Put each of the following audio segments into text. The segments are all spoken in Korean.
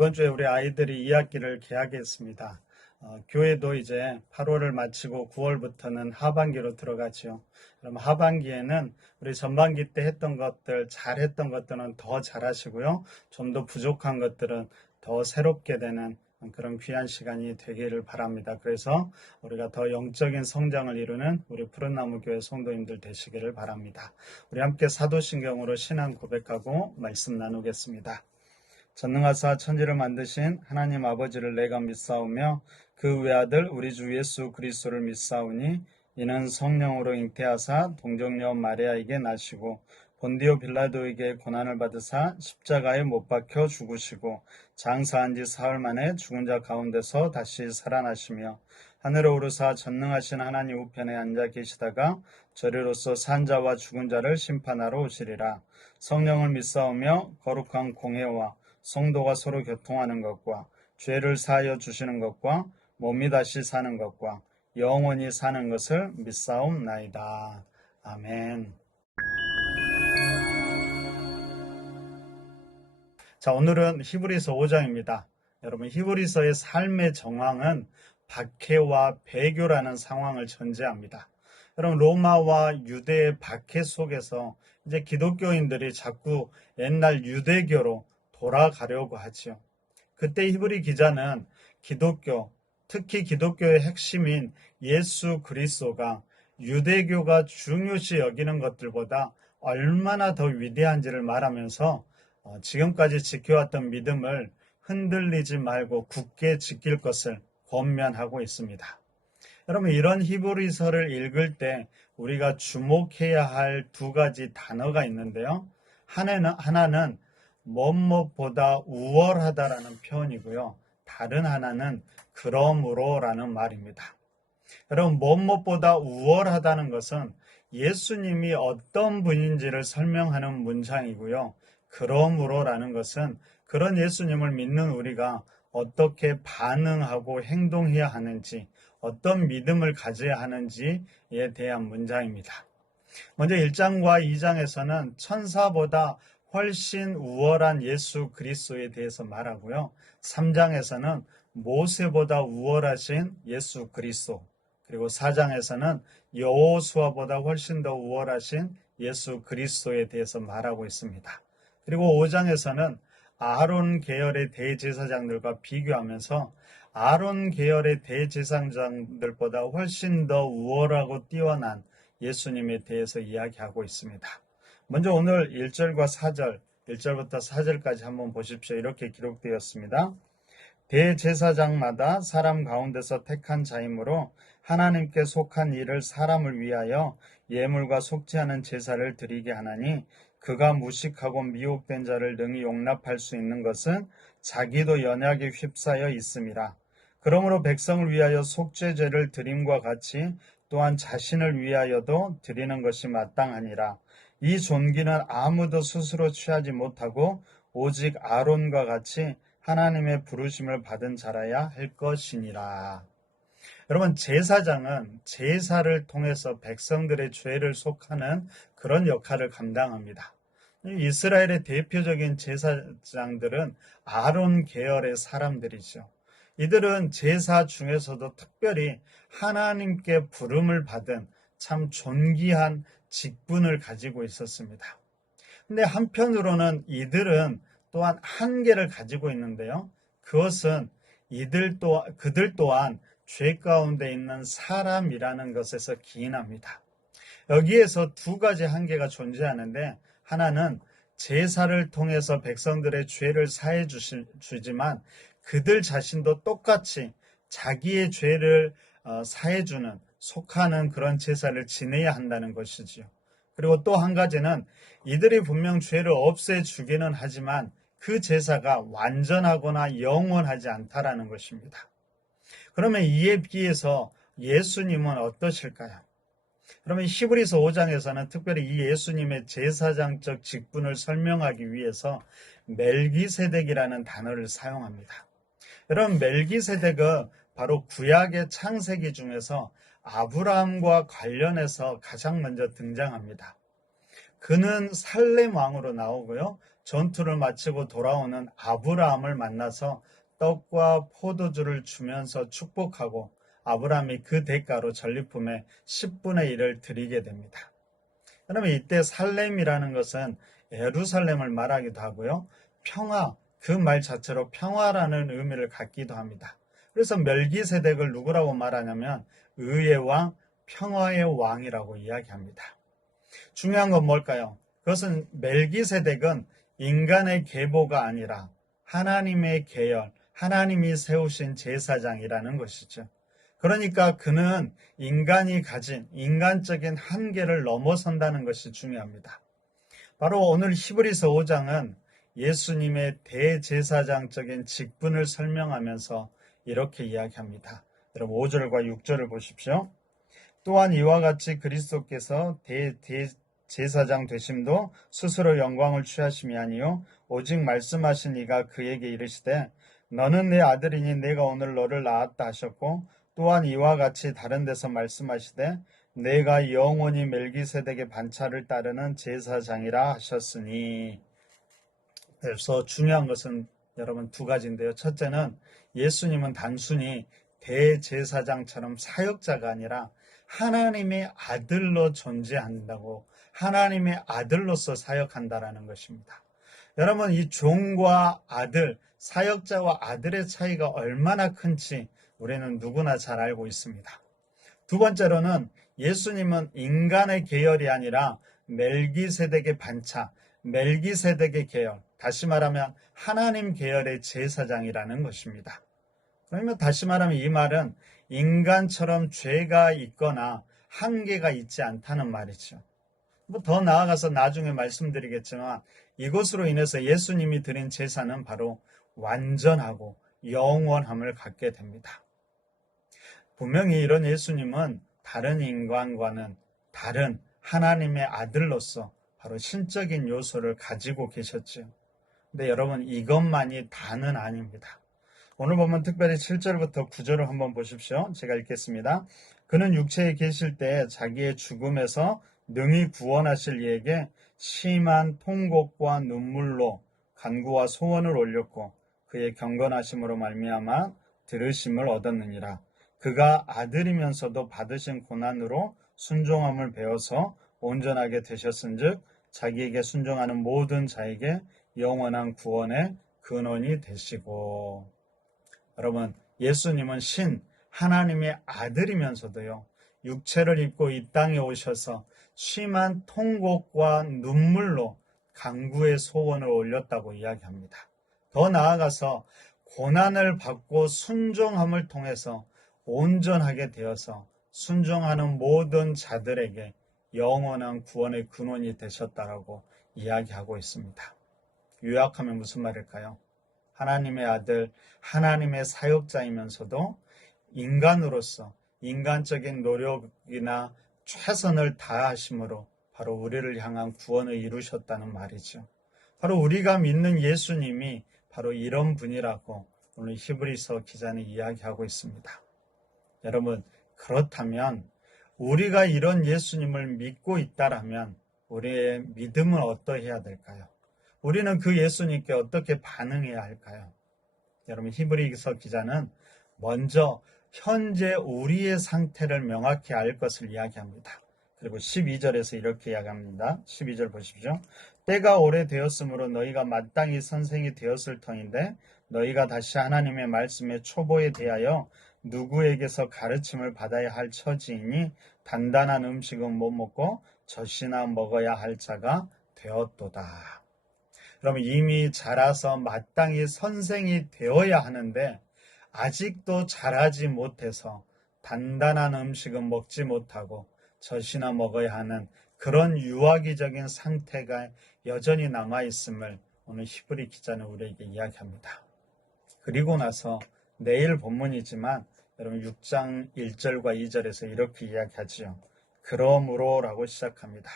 이번 주에 우리 아이들이 2학기를 개학했습니다. 교회도 이제 8월을 마치고 9월부터는 하반기로 들어가죠. 그럼 하반기에는 우리 전반기 때 했던 것들, 잘했던 것들은 더 잘하시고요. 좀 더 부족한 것들은 더 새롭게 되는 그런 귀한 시간이 되기를 바랍니다. 그래서 우리가 더 영적인 성장을 이루는 우리 푸른나무 교회 성도님들 되시기를 바랍니다. 우리 함께 사도신경으로 신앙 고백하고 말씀 나누겠습니다. 전능하사 천지를 만드신 하나님 아버지를 내가 믿사오며 그 외아들 우리 주 예수 그리스도를 믿사오니 이는 성령으로 잉태하사 동정녀 마리아에게 나시고 본디오 빌라도에게 고난을 받으사 십자가에 못 박혀 죽으시고 장사한 지 사흘 만에 죽은 자 가운데서 다시 살아나시며 하늘에 오르사 전능하신 하나님 우편에 앉아 계시다가 저리로서 산 자와 죽은 자를 심판하러 오시리라. 성령을 믿사오며 거룩한 공회와 성도가 서로 교통하는 것과 죄를 사하여 주시는 것과 몸이 다시 사는 것과 영원히 사는 것을 믿사옵나이다. 아멘. 자, 오늘은 히브리서 5장입니다. 여러분, 히브리서의 삶의 정황은 박해와 배교라는 상황을 전제합니다. 여러분, 로마와 유대의 박해 속에서 이제 기독교인들이 자꾸 옛날 유대교로 돌아가려고 하죠. 그때 히브리 기자는 기독교, 특히 기독교의 핵심인 예수 그리스도가 유대교가 중요시 여기는 것들보다 얼마나 더 위대한지를 말하면서 지금까지 지켜왔던 믿음을 흔들리지 말고 굳게 지킬 것을 권면하고 있습니다. 여러분, 이런 히브리서를 읽을 때 우리가 주목해야 할 두 가지 단어가 있는데요. 하나는 뭐뭐보다 우월하다라는 표현이고요. 다른 하나는 그러므로라는 말입니다. 여러분, 뭐뭐보다 우월하다는 것은 예수님이 어떤 분인지를 설명하는 문장이고요. 그러므로라는 것은 그런 예수님을 믿는 우리가 어떻게 반응하고 행동해야 하는지, 어떤 믿음을 가져야 하는지에 대한 문장입니다. 먼저 1장과 2장에서는 천사보다 훨씬 우월한 예수 그리스도에 대해서 말하고요. 3장에서는 모세보다 우월하신 예수 그리스도, 그리고 4장에서는 여호수아보다 훨씬 더 우월하신 예수 그리스도에 대해서 말하고 있습니다. 그리고 5장에서는 아론 계열의 대제사장들과 비교하면서 아론 계열의 대제사장들보다 훨씬 더 우월하고 뛰어난 예수님에 대해서 이야기하고 있습니다. 먼저 오늘 1절과 4절, 1절부터 4절까지 한번 보십시오. 이렇게 기록되었습니다. 대제사장마다 사람 가운데서 택한 자이므로 하나님께 속한 일을 사람을 위하여 예물과 속지 않은 제사를 드리게 하나니 그가 무식하고 미혹된 자를 능히 용납할 수 있는 것은 자기도 연약에 휩싸여 있음이라. 그러므로 백성을 위하여 속죄제를 드림과 같이 또한 자신을 위하여도 드리는 것이 마땅하니라. 이 존귀는 아무도 스스로 취하지 못하고 오직 아론과 같이 하나님의 부르심을 받은 자라야 할 것이니라. 여러분, 제사장은 제사를 통해서 백성들의 죄를 속하는 그런 역할을 감당합니다. 이스라엘의 대표적인 제사장들은 아론 계열의 사람들이죠. 이들은 제사 중에서도 특별히 하나님께 부름을 받은 참 존귀한 직분을 가지고 있었습니다. 근데 한편으로는 이들은 또한 한계를 가지고 있는데요. 그것은 그들 또한 죄 가운데 있는 사람이라는 것에서 기인합니다. 여기에서 두 가지 한계가 존재하는데, 하나는 제사를 통해서 백성들의 죄를 사해 주지만 그들 자신도 똑같이 자기의 죄를 사해주는, 속하는 그런 제사를 지내야 한다는 것이지요. 그리고 또 한 가지는 이들이 분명 죄를 없애주기는 하지만 그 제사가 완전하거나 영원하지 않다라는 것입니다. 그러면 이에 비해서 예수님은 어떠실까요? 그러면 히브리서 5장에서는 특별히 이 예수님의 제사장적 직분을 설명하기 위해서 멜기세덱이라는 단어를 사용합니다. 여러분, 멜기세덱은 바로 구약의 창세기 중에서 아브라함과 관련해서 가장 먼저 등장합니다. 그는 살렘 왕으로 나오고요. 전투를 마치고 돌아오는 아브라함을 만나서 떡과 포도주를 주면서 축복하고 아브라함이 그 대가로 전리품의 10분의 1을 드리게 됩니다. 그러면 이때 살렘이라는 것은 예루살렘을 말하기도 하고요. 평화, 그 말 자체로 평화라는 의미를 갖기도 합니다. 그래서 멜기세덱을 누구라고 말하냐면 의의 왕, 평화의 왕이라고 이야기합니다. 중요한 건 뭘까요? 그것은 멜기세덱은 인간의 계보가 아니라 하나님의 계열, 하나님이 세우신 제사장이라는 것이죠. 그러니까 그는 인간이 가진 인간적인 한계를 넘어선다는 것이 중요합니다. 바로 오늘 히브리서 5장은 예수님의 대제사장적인 직분을 설명하면서 이렇게 이야기합니다. 여러분 5절과 6절을 보십시오. 또한 이와 같이 그리스도께서 대제사장 되심도 스스로 영광을 취하심이 아니요 오직 말씀하신 이가 그에게 이르시되 너는 내 아들이니 내가 오늘 너를 낳았다 하셨고 또한 이와 같이 다른 데서 말씀하시되 내가 영원히 멜기세덱의 반차를 따르는 제사장이라 하셨으니. 그래서 중요한 것은 여러분 두 가지인데요. 첫째는 예수님은 단순히 대제사장처럼 사역자가 아니라 하나님의 아들로 존재한다고, 하나님의 아들로서 사역한다라는 것입니다. 여러분 이 종과 아들, 사역자와 아들의 차이가 얼마나 큰지 우리는 누구나 잘 알고 있습니다. 두 번째로는 예수님은 인간의 계열이 아니라 멜기세덱의 반차, 멜기세덱의 계열, 다시 말하면 하나님 계열의 제사장이라는 것입니다. 그러면 다시 말하면 이 말은 인간처럼 죄가 있거나 한계가 있지 않다는 말이죠. 더 나아가서 나중에 말씀드리겠지만 이것으로 인해서 예수님이 드린 제사는 바로 완전하고 영원함을 갖게 됩니다. 분명히 이런 예수님은 다른 인간과는 다른 하나님의 아들로서 바로 신적인 요소를 가지고 계셨죠. 근데 여러분 이것만이 다는 아닙니다. 오늘 보면 특별히 7절부터 9절을 한번 보십시오. 제가 읽겠습니다. 그는 육체에 계실 때 자기의 죽음에서 능히 구원하실 이에게 심한 통곡과 눈물로 간구와 소원을 올렸고 그의 경건하심으로 말미암아 들으심을 얻었느니라. 그가 아들이면서도 받으신 고난으로 순종함을 배워서 온전하게 되셨은즉 자기에게 순종하는 모든 자에게 영원한 구원의 근원이 되시고. 여러분 예수님은 신 하나님의 아들이면서도요 육체를 입고 이 땅에 오셔서 심한 통곡과 눈물로 간구의 소원을 올렸다고 이야기합니다. 더 나아가서 고난을 받고 순종함을 통해서 온전하게 되어서 순종하는 모든 자들에게 영원한 구원의 근원이 되셨다라고 이야기하고 있습니다. 요약하면 무슨 말일까요? 하나님의 아들, 하나님의 사역자이면서도 인간으로서 인간적인 노력이나 최선을 다하심으로 바로 우리를 향한 구원을 이루셨다는 말이죠. 바로 우리가 믿는 예수님이 바로 이런 분이라고 오늘 히브리서 기자는 이야기하고 있습니다. 여러분 그렇다면 우리가 이런 예수님을 믿고 있다라면 우리의 믿음은 어떠해야 될까요? 우리는 그 예수님께 어떻게 반응해야 할까요? 여러분 히브리서 기자는 먼저 현재 우리의 상태를 명확히 알 것을 이야기합니다. 그리고 12절에서 이렇게 이야기합니다. 12절 보십시오. 때가 오래되었으므로 너희가 마땅히 선생이 되었을 터인데 너희가 다시 하나님의 말씀의 초보에 대하여 누구에게서 가르침을 받아야 할 처지이니 단단한 음식은 못 먹고 젖이나 먹어야 할 자가 되었도다. 그러면 이미 자라서 마땅히 선생이 되어야 하는데 아직도 자라지 못해서 단단한 음식은 먹지 못하고 젖이나 먹어야 하는 그런 유아기적인 상태가 여전히 남아있음을 오늘 히브리 기자는 우리에게 이야기합니다. 그리고 나서 내일 본문이지만 여러분 6장 1절과 2절에서 이렇게 이야기하지요. 그러므로 라고 시작합니다.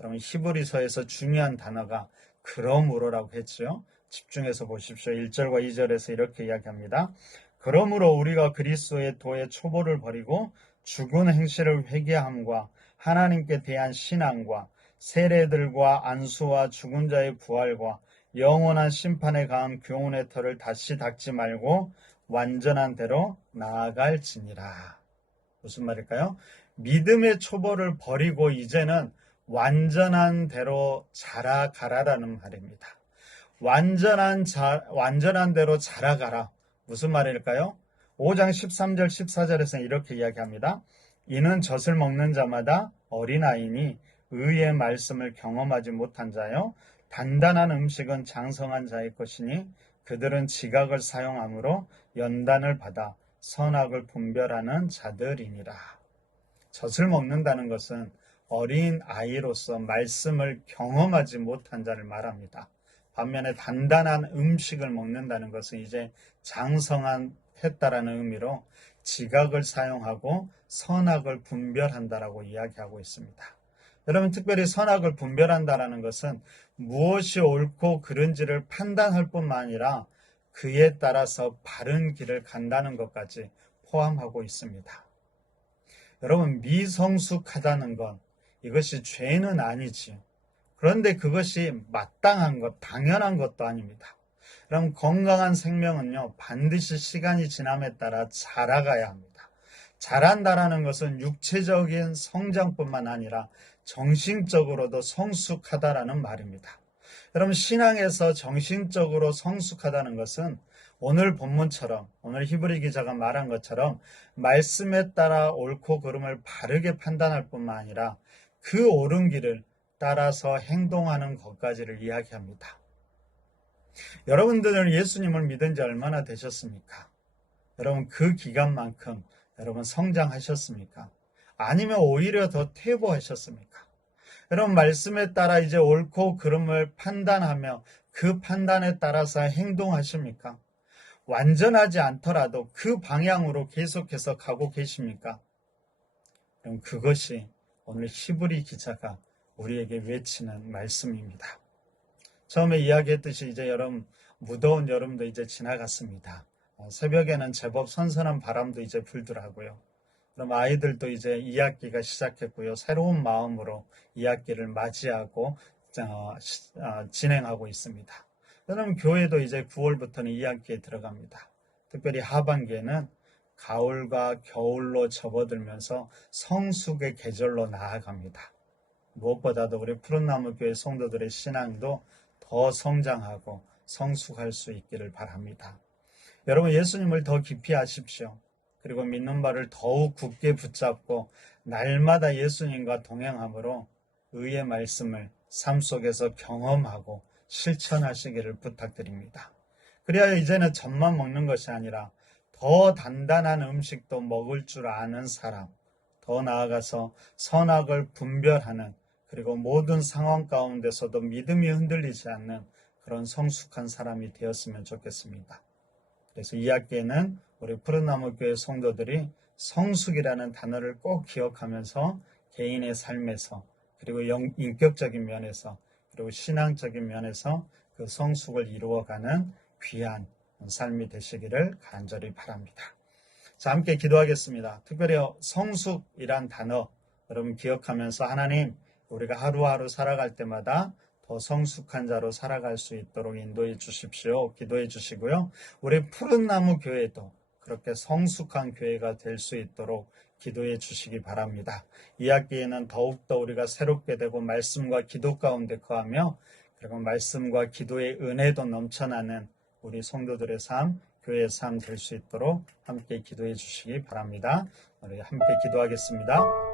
여러분 히브리서에서 중요한 단어가 그러므로라고 했죠. 집중해서 보십시오. 1절과 2절에서 이렇게 이야기합니다. 그러므로 우리가 그리스도의 도의 초보를 버리고 죽은 행실을 회개함과 하나님께 대한 신앙과 세례들과 안수와 죽은 자의 부활과 영원한 심판에 강한 교훈의 털을 다시 닦지 말고 완전한 대로 나아갈지니라. 무슨 말일까요? 믿음의 초보를 버리고 이제는 완전한 대로 자라가라라는 말입니다. 완전한 대로 자라가라. 무슨 말일까요? 5장 13절 14절에서 이렇게 이야기합니다. 이는 젖을 먹는 자마다 어린아이니 의의 말씀을 경험하지 못한 자요 단단한 음식은 장성한 자의 것이니 그들은 지각을 사용함으로 연단을 받아 선악을 분별하는 자들이니라. 젖을 먹는다는 것은 어린 아이로서 말씀을 경험하지 못한 자를 말합니다. 반면에 단단한 음식을 먹는다는 것은 이제 장성했다라는 의미로 지각을 사용하고 선악을 분별한다라고 이야기하고 있습니다. 여러분, 특별히 선악을 분별한다라는 것은 무엇이 옳고 그른지를 판단할 뿐만 아니라 그에 따라서 바른 길을 간다는 것까지 포함하고 있습니다. 여러분, 미성숙하다는 것, 이것이 죄는 아니지요. 그런데 그것이 마땅한 것, 당연한 것도 아닙니다. 그럼 건강한 생명은요, 반드시 시간이 지남에 따라 자라가야 합니다. 자란다라는 것은 육체적인 성장뿐만 아니라 정신적으로도 성숙하다라는 말입니다. 여러분, 신앙에서 정신적으로 성숙하다는 것은 오늘 본문처럼, 오늘 히브리 기자가 말한 것처럼 말씀에 따라 옳고 그름을 바르게 판단할 뿐만 아니라 그 옳은 길을 따라서 행동하는 것까지를 이야기합니다. 여러분들은 예수님을 믿은 지 얼마나 되셨습니까? 여러분, 그 기간만큼 여러분 성장하셨습니까? 아니면 오히려 더 퇴보하셨습니까? 여러분, 말씀에 따라 이제 옳고 그름을 판단하며 그 판단에 따라서 행동하십니까? 완전하지 않더라도 그 방향으로 계속해서 가고 계십니까? 그럼 그것이 오늘 히브리 기자가 우리에게 외치는 말씀입니다. 처음에 이야기했듯이 이제 무더운 여름도 이제 지나갔습니다. 새벽에는 제법 선선한 바람도 이제 불더라고요. 그럼 아이들도 이제 2학기가 시작했고요. 새로운 마음으로 2학기를 맞이하고 진행하고 있습니다. 여러분, 교회도 이제 9월부터는 2학기에 들어갑니다. 특별히 하반기에는 가을과 겨울로 접어들면서 성숙의 계절로 나아갑니다. 무엇보다도 우리 푸른나무 교회 성도들의 신앙도 더 성장하고 성숙할 수 있기를 바랍니다. 여러분, 예수님을 더 깊이 아십시오. 그리고 믿는 바를 더욱 굳게 붙잡고 날마다 예수님과 동행함으로 의의 말씀을 삶 속에서 경험하고 실천하시기를 부탁드립니다. 그래야 이제는 젖만 먹는 것이 아니라 더 단단한 음식도 먹을 줄 아는 사람, 더 나아가서 선악을 분별하는, 그리고 모든 상황 가운데서도 믿음이 흔들리지 않는 그런 성숙한 사람이 되었으면 좋겠습니다. 그래서 2학기에는 우리 푸른나무 교회 성도들이 성숙이라는 단어를 꼭 기억하면서 개인의 삶에서, 그리고 인격적인 면에서, 그리고 신앙적인 면에서 그 성숙을 이루어가는 귀한 삶이 되시기를 간절히 바랍니다. 자, 함께 기도하겠습니다. 특별히 성숙이란 단어 여러분 기억하면서 하나님, 우리가 하루하루 살아갈 때마다 더 성숙한 자로 살아갈 수 있도록 인도해 주십시오. 기도해 주시고요. 우리 푸른나무 교회도 그렇게 성숙한 교회가 될 수 있도록 기도해 주시기 바랍니다. 2학기에는 더욱더 우리가 새롭게 되고 말씀과 기도 가운데 거하며, 그리고 말씀과 기도의 은혜도 넘쳐나는 우리 성도들의 삶, 교회의 삶 될 수 있도록 함께 기도해 주시기 바랍니다. 우리 함께 기도하겠습니다.